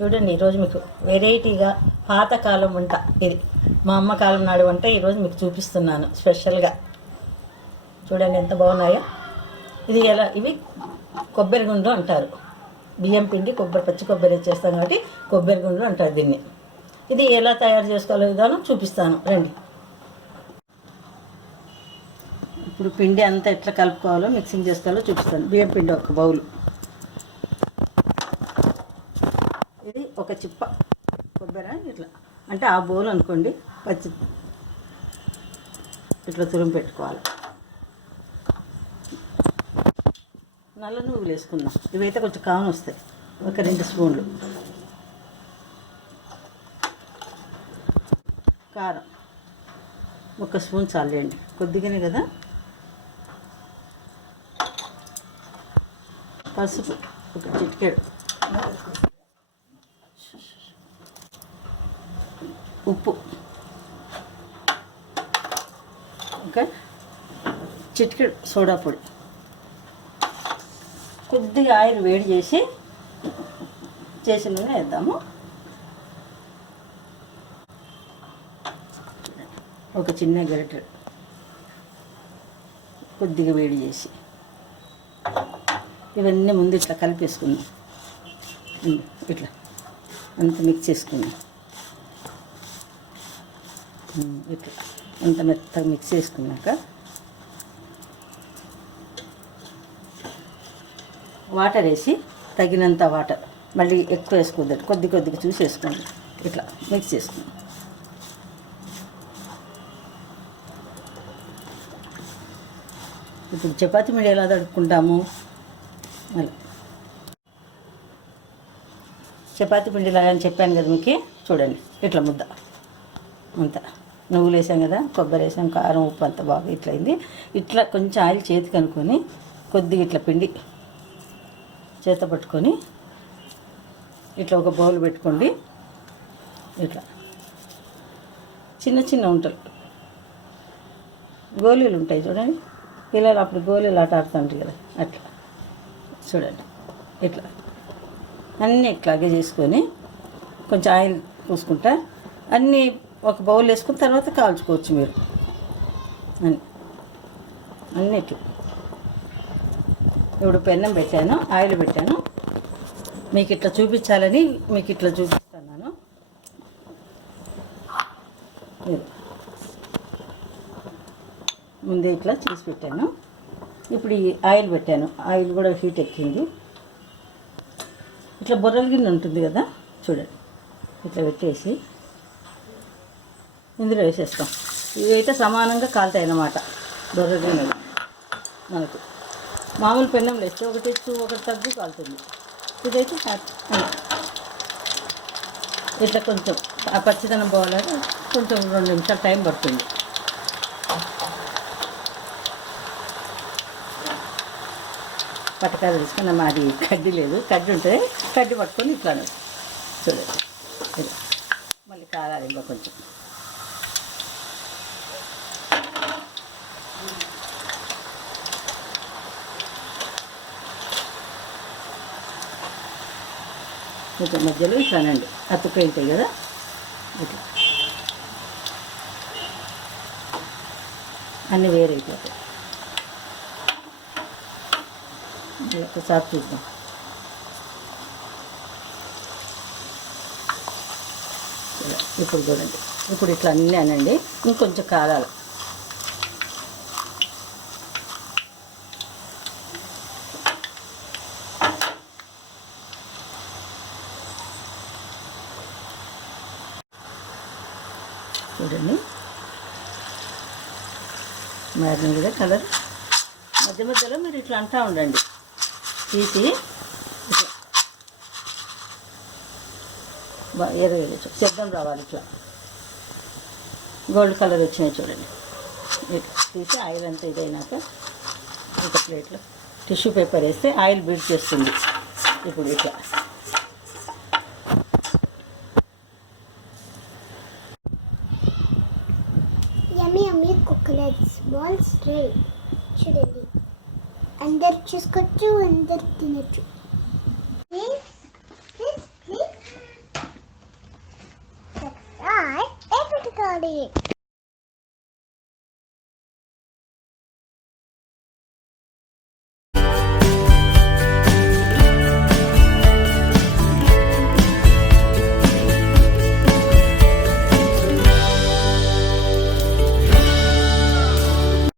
చూడండి, ఈరోజు మీకు వెరైటీగా పాతకాలం వంట ఇది. మా అమ్మ కాలం నాడు వంట ఈరోజు మీకు చూపిస్తున్నాను స్పెషల్గా. చూడండి ఎంత బాగున్నాయో. ఇవి కొబ్బరి గుండ్లు అంటారు. బియ్యం పిండి పచ్చి కొబ్బరి చేస్తాం కాబట్టి కొబ్బరి గుండ్లు అంటారు దీన్ని. ఇది ఎలా తయారు చేసుకోవాలో విధానం చూపిస్తాను రండి. ఇప్పుడు పిండి అంతా ఎట్లా కలుపుకోవాలో మిక్సింగ్ చేసుకోవాలో చూపిస్తాను. బియ్యం పిండి ఒక బౌలు, ఇది ఒక చిప్ప కొబ్బరి ఇట్లా అంటే ఆ బౌల్ అనుకోండి. పచ్చి ఇట్లా తురుము పెట్టుకోవాలి. నల్ల నువ్వులు వేసుకుందాం. ఇవైతే కొంచెం కారం వస్తాయి. ఒక 2 స్పూన్లు కారం, 1 స్పూన్ చాలండి, కొద్దిగానే కదా. పసుపు ఒక చిటికెడు, ఉప్పు ఓకే, చిటికెడు సోడా పొడి, కొద్దిగా ఆయిల్ వేడి చేసి నూనె వేద్దాము. ఒక చిన్న గరిటె కొద్దిగా వేడి చేసి ఇవన్నీ ముందు ఇట్లా కలిపేసుకుందాం. ఇట్లా అంత మిక్స్ చేసుకుందాం. ఇట్లా అంత మెత్తగా మిక్స్ చేసుకున్నాక వాటర్ వేసి తగినంత వాటర్, మళ్ళీ ఎక్కువ వేసుకోవద్దు, కొద్దిగా చూసి వేసుకోండి. ఇట్లా మిక్స్ చేసుకుందాం. ఇప్పుడు చపాతీ పిండి ఎలా తడుపుకుంటాము, అలా చపాతీ పిండి లాగా అని చెప్పాను కదా మీకు. చూడండి ఇట్లా ముద్ద అంతా నువ్వులు వేసాం కదా, కొబ్బరి వేసాం, కారం ఉప్పు అంతా బాగా ఇట్లా అయింది. ఇట్లా కొంచెం ఆయిల్ చేతికి అనుకొని కొద్దిగా ఇట్లా పిండి చేత పట్టుకొని ఇట్లా ఒక బౌల్ పెట్టుకోండి. ఇట్లా చిన్న ఉంటలు గోళీలు ఉంటాయి చూడండి. పిల్లలు అప్పుడు గోళీలు ఆట ఆడుతుంటారు కదా, అట్లా చూడండి. ఇట్లా అన్నీ ఇట్లాగే చేసుకొని కొంచెం ఆయిల్ పూసుకుంటా అన్నీ ఒక బౌల్ వేసుకున్న తర్వాత కాల్చుకోవచ్చు మీరు. అన్నీ ఇట్లా. ఇప్పుడు పెన్నం పెట్టాను, ఆయిల్ పెట్టాను. మీకు ఇట్లా చూపించాలని మీకు ఇట్లా చూపిస్తున్నాను. ముందే ఇట్లా చేసి పెట్టాను. ఇప్పుడు ఈ ఆయిల్ పెట్టాను, ఆయిల్ కూడా హీట్ ఎక్కింది. ఇట్లా బొర్రల గిన్నె ఉంటుంది కదా, చూడండి ఇట్లా పెట్టేసి ఇందులో వేసేస్తాం. ఇవైతే సమానంగా కాలుతాయి అన్నమాట. బొర్రల గిన్నెలు మనకు మామూలు పెన్నంలో వేస్తే ఒకటి ఎక్కువ ఒకటి తగ్గు కాలుతుంది. ఇదైతే ఇట్లా కొంచెం ఆ పచ్చిదనం పోవాలని కొంచెం 2 నిమిషాలు టైం పడుతుంది. పట్టకాయలు తీసుకున్న మాది కడ్డీ లేదు, కడ్డీ ఉంటుంది, కడ్డీ పట్టుకొని ఇట్లానే చూడండి. మళ్ళీ కారాలి ఇంకా కొంచెం. కొంచెం మధ్యలో ఇట్లానండి అతుక్క అవుతాయి కదా, ఇట్లా అన్నీ వేరైపోతాయి. ఒకసారి చూద్దాం. ఇప్పుడు చూడండి, ఇప్పుడు ఇట్లా అన్నీ అనండి. ఇంకొంచెం కాలాలి. చూడండి మారిన కూడా కలర్. మధ్యలో మీరు ఇట్లా అంటూ ఉండండి, తీసి ఇట్లా ఎర్రగా శబ్దం రావాలి. ఇట్లా గోల్డ్ కలర్ వచ్చినాయి చూడండి. ఇట్లా తీసి ఆయిల్ అంతా ఇదైనాక ఒక ప్లేట్లో టిష్యూ పేపర్ వేస్తే ఆయిల్ బీట్ చేస్తుంది. ఇప్పుడు ఇట్లా yummy coconuts balls tray చూడండి, అందరు చూసుకోవచ్చు, అందరు తినచ్చు. కావాలి